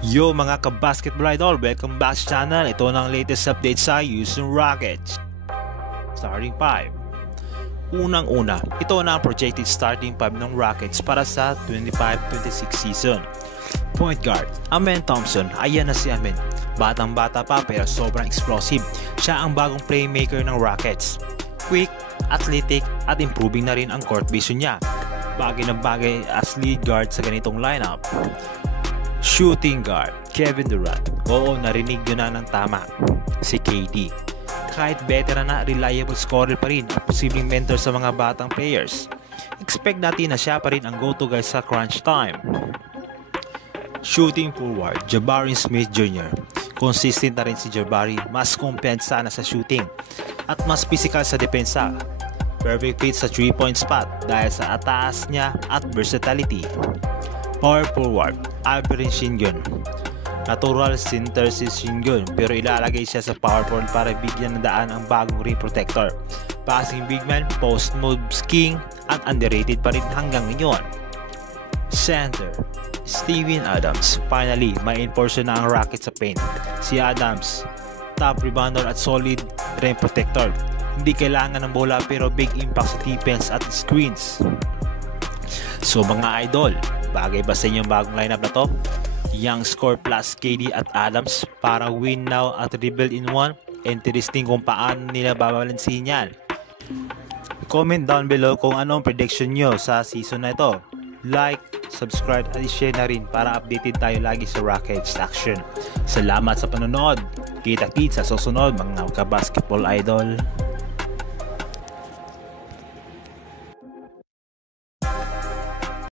Yo mga ka-basketball idol, welcome back sa channel. Ito ang latest update sa Houston Rockets. Starting 5. Unang-una, ito na ang projected starting 5 ng Rockets para sa 25-26 season. Point guard, Amen Thompson. Ayan na si Amen. Batang-bata pa pero sobrang explosive. Siya ang bagong playmaker ng Rockets. Quick, athletic at improving na rin ang court vision niya. Bagay na bagay as lead guard sa ganitong lineup. Shooting guard, Kevin Durant. Oo, narinig nyo na ng tama. Si KD. Kahit veteran na, reliable scorer pa rin at posibleng mentor sa mga batang players. Expect natin na siya pa rin ang go-to guy sa crunch time. Shooting forward, Jabari Smith Jr. Consistent na rin si Jabari, mas kumpiyansa na sa shooting at mas physical sa depensa. Perfect fit sa 3-point spot dahil sa ataas niya at versatility. Power forward, Alperen Sengun. Natural center si Sengun pero ilalagay siya sa power forward para bigyan ng daan ang bagong rim protector. Passing big man, post moves king at underrated pa rin hanggang ngayon. Center, Steven Adams. Finally, may enforcer na ang Rockets sa paint. Si Adams, top rebounder at solid rim protector. Hindi kailangan ng bola pero big impact sa defense at screens. So mga idol, bagay ba sa inyong bagong lineup na to? Young score plus KD at Adams para win now at rebuild in one. Interesting kung paano nila babalansin yan. Comment down below kung anong prediction nyo sa season na ito. Like, subscribe at share na rin para updated tayo lagi sa Rockets action. Salamat sa panonood. Kita-kits sa susunod mga ka-basketball idol.